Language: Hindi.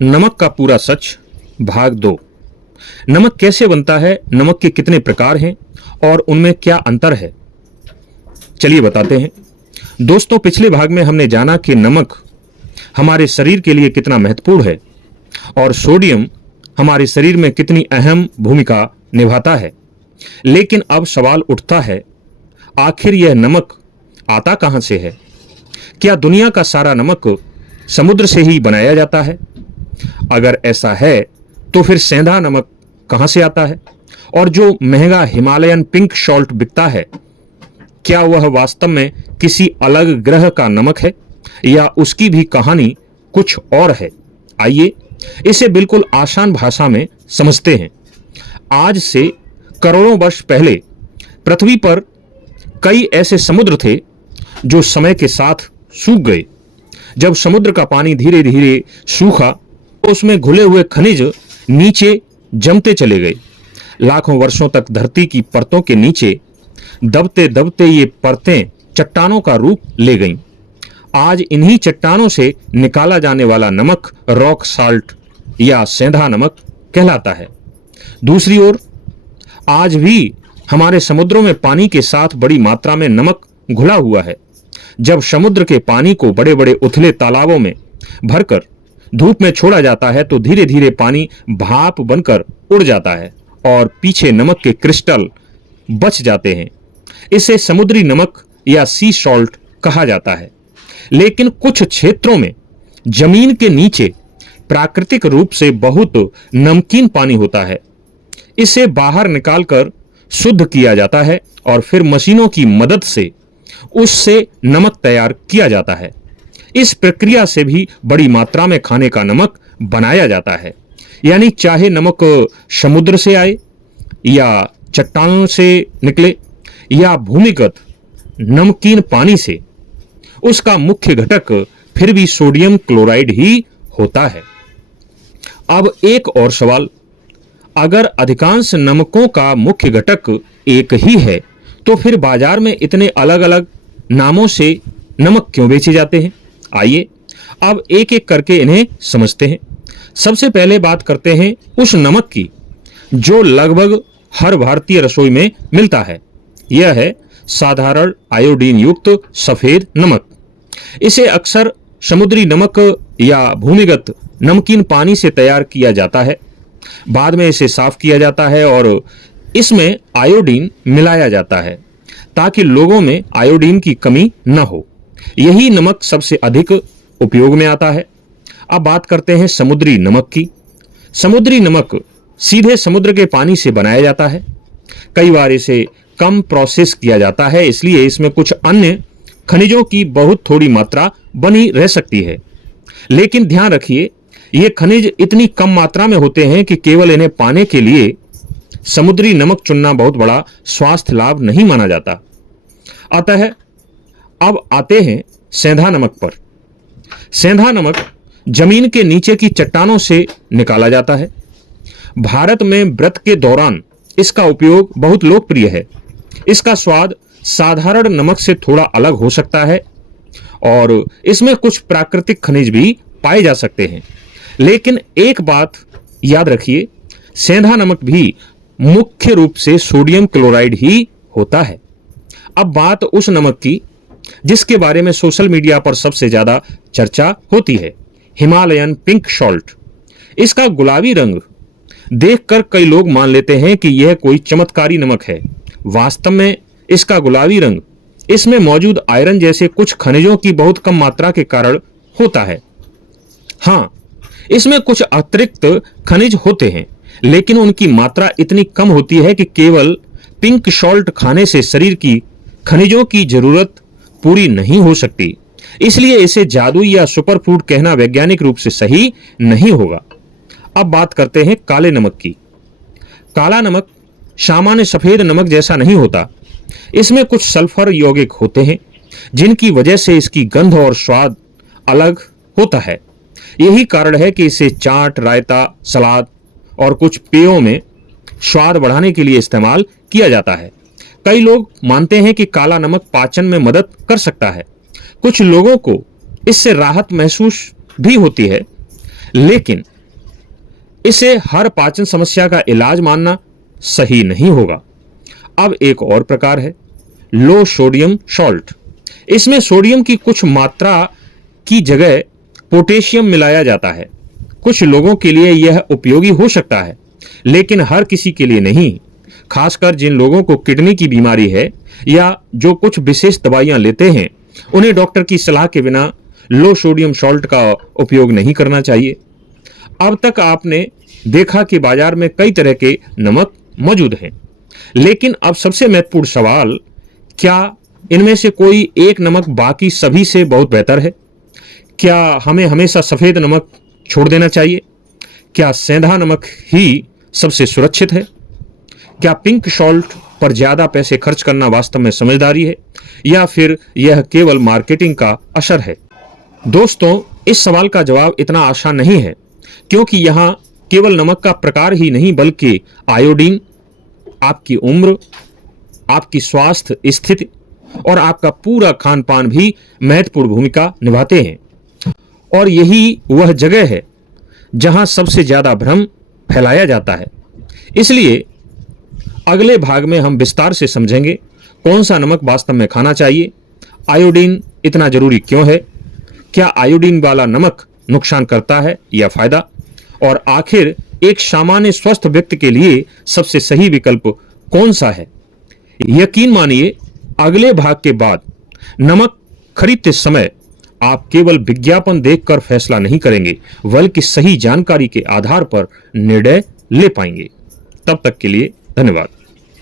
नमक का पूरा सच भाग 2। नमक कैसे बनता है, नमक के कितने प्रकार हैं और उनमें क्या अंतर है, चलिए बताते हैं। दोस्तों, पिछले भाग में हमने जाना कि नमक हमारे शरीर के लिए कितना महत्वपूर्ण है और सोडियम हमारे शरीर में कितनी अहम भूमिका निभाता है। लेकिन अब सवाल उठता है, आखिर यह नमक आता कहां से है? क्या दुनिया का सारा नमक समुद्र से ही बनाया जाता है? अगर ऐसा है तो फिर सेंधा नमक कहां से आता है? और जो महंगा हिमालयन पिंक सॉल्ट बिकता है, क्या वह वास्तव में किसी अलग ग्रह का नमक है या उसकी भी कहानी कुछ और है? आइए इसे बिल्कुल आसान भाषा में समझते हैं। आज से करोड़ों वर्ष पहले पृथ्वी पर कई ऐसे समुद्र थे जो समय के साथ सूख गए। जब समुद्र का पानी धीरे धीरे सूखा तो उसमें घुले हुए खनिज नीचे जमते चले गए। लाखों वर्षों तक धरती की परतों के नीचे दबते दबते ये परतें चट्टानों का रूप ले गईं। आज इन्हीं चट्टानों से निकाला जाने वाला नमक रॉक साल्ट या सेंधा नमक कहलाता है। दूसरी ओर आज भी हमारे समुद्रों में पानी के साथ बड़ी मात्रा में नमक घुला हुआ है। जब समुद्र के पानी को बड़े बड़े उथले तालाबों में भरकर धूप में छोड़ा जाता है तो धीरे धीरे पानी भाप बनकर उड़ जाता है और पीछे नमक के क्रिस्टल बच जाते हैं। इसे समुद्री नमक या सी सॉल्ट कहा जाता है। लेकिन कुछ क्षेत्रों में जमीन के नीचे प्राकृतिक रूप से बहुत नमकीन पानी होता है। इसे बाहर निकालकर शुद्ध किया जाता है और फिर मशीनों की मदद से उससे नमक तैयार किया जाता है। इस प्रक्रिया से भी बड़ी मात्रा में खाने का नमक बनाया जाता है। यानी चाहे नमक समुद्र से आए या चट्टानों से निकले या भूमिगत नमकीन पानी से, उसका मुख्य घटक फिर भी सोडियम क्लोराइड ही होता है। अब एक और सवाल, अगर अधिकांश नमकों का मुख्य घटक एक ही है तो फिर बाजार में इतने अलग अलग नामों से नमक क्यों बेचे जाते हैं? आइए अब एक एक करके इन्हें समझते हैं। सबसे पहले बात करते हैं उस नमक की जो लगभग हर भारतीय रसोई में मिलता है। यह है साधारण आयोडीन युक्त सफेद नमक। इसे अक्सर समुद्री नमक या भूमिगत नमकीन पानी से तैयार किया जाता है। बाद में इसे साफ किया जाता है और इसमें आयोडीन मिलाया जाता है ताकि लोगों में आयोडीन की कमी न हो। यही नमक सबसे अधिक उपयोग में आता है। अब बात करते हैं समुद्री नमक की। समुद्री नमक सीधे समुद्र के पानी से बनाया जाता है। कई बार इसे कम प्रोसेस किया जाता है, इसलिए इसमें कुछ अन्य खनिजों की बहुत थोड़ी मात्रा बनी रह सकती है। लेकिन ध्यान रखिए, ये खनिज इतनी कम मात्रा में होते हैं कि केवल इन्हें पाने के लिए समुद्री नमक चुनना बहुत बड़ा स्वास्थ्य लाभ नहीं माना जाता। अतः अब आते हैं सेंधा नमक पर। सेंधा नमक जमीन के नीचे की चट्टानों से निकाला जाता है। भारत में व्रत के दौरान इसका उपयोग बहुत लोकप्रिय है। इसका स्वाद साधारण नमक से थोड़ा अलग हो सकता है और इसमें कुछ प्राकृतिक खनिज भी पाए जा सकते हैं। लेकिन एक बात याद रखिए, सेंधा नमक भी मुख्य रूप से सोडियम क्लोराइड ही होता है। अब बात उस नमक की जिसके बारे में सोशल मीडिया पर सबसे ज्यादा चर्चा होती है, हिमालयन पिंक सॉल्ट। इसका गुलाबी रंग देखकर कई लोग मान लेते हैं कि यह कोई चमत्कारी नमक है। वास्तव में इसका गुलाबी रंग इसमें मौजूद आयरन जैसे कुछ खनिजों की बहुत कम मात्रा के कारण होता है। हाँ, इसमें कुछ अतिरिक्त खनिज होते हैं, लेकिन उनकी मात्रा इतनी कम होती है कि केवल पिंक सॉल्ट खाने से शरीर की खनिजों की जरूरत पूरी नहीं हो सकती। इसलिए इसे जादू या सुपरफूड कहना वैज्ञानिक रूप से सही नहीं होगा। अब बात करते हैं काले नमक की। काला नमक सामान्य सफेद नमक जैसा नहीं होता। इसमें कुछ सल्फर यौगिक होते हैं जिनकी वजह से इसकी गंध और स्वाद अलग होता है। यही कारण है कि इसे चाट, रायता, सलाद और कुछ पेयों में स्वाद बढ़ाने के लिए इस्तेमाल किया जाता है। कई लोग मानते हैं कि काला नमक पाचन में मदद कर सकता है। कुछ लोगों को इससे राहत महसूस भी होती है, लेकिन इसे हर पाचन समस्या का इलाज मानना सही नहीं होगा। अब एक और प्रकार है लो सोडियम सॉल्ट। इसमें सोडियम की कुछ मात्रा की जगह पोटेशियम मिलाया जाता है। कुछ लोगों के लिए यह उपयोगी हो सकता है, लेकिन हर किसी के लिए नहीं। खासकर जिन लोगों को किडनी की बीमारी है या जो कुछ विशेष दवाइयां लेते हैं, उन्हें डॉक्टर की सलाह के बिना लो सोडियम सॉल्ट का उपयोग नहीं करना चाहिए। अब तक आपने देखा कि बाजार में कई तरह के नमक मौजूद हैं, लेकिन अब सबसे महत्वपूर्ण सवाल, क्या इनमें से कोई एक नमक बाकी सभी से बहुत बेहतर है? क्या हमें हमेशा सफेद नमक छोड़ देना चाहिए? क्या सेंधा नमक ही सबसे सुरक्षित है? क्या पिंक सॉल्ट पर ज्यादा पैसे खर्च करना वास्तव में समझदारी है, या फिर यह केवल मार्केटिंग का असर है? दोस्तों, इस सवाल का जवाब इतना आसान नहीं है, क्योंकि यहां केवल नमक का प्रकार ही नहीं, बल्कि आयोडीन, आपकी उम्र, आपकी स्वास्थ्य स्थिति और आपका पूरा खान पान भी महत्वपूर्ण भूमिका निभाते हैं। और यही वह जगह है जहां सबसे ज्यादा भ्रम फैलाया जाता है। इसलिए अगले भाग में हम विस्तार से समझेंगे कौन सा नमक वास्तव में खाना चाहिए, आयोडीन इतना जरूरी क्यों है, क्या आयोडीन वाला नमक नुकसान करता है या फायदा, और आखिर एक सामान्य स्वस्थ व्यक्ति के लिए सबसे सही विकल्प कौन सा है। यकीन मानिए, अगले भाग के बाद नमक खरीदते समय आप केवल विज्ञापन देखकर फैसला नहीं करेंगे, बल्कि सही जानकारी के आधार पर निर्णय ले पाएंगे। तब तक के लिए धन्यवाद।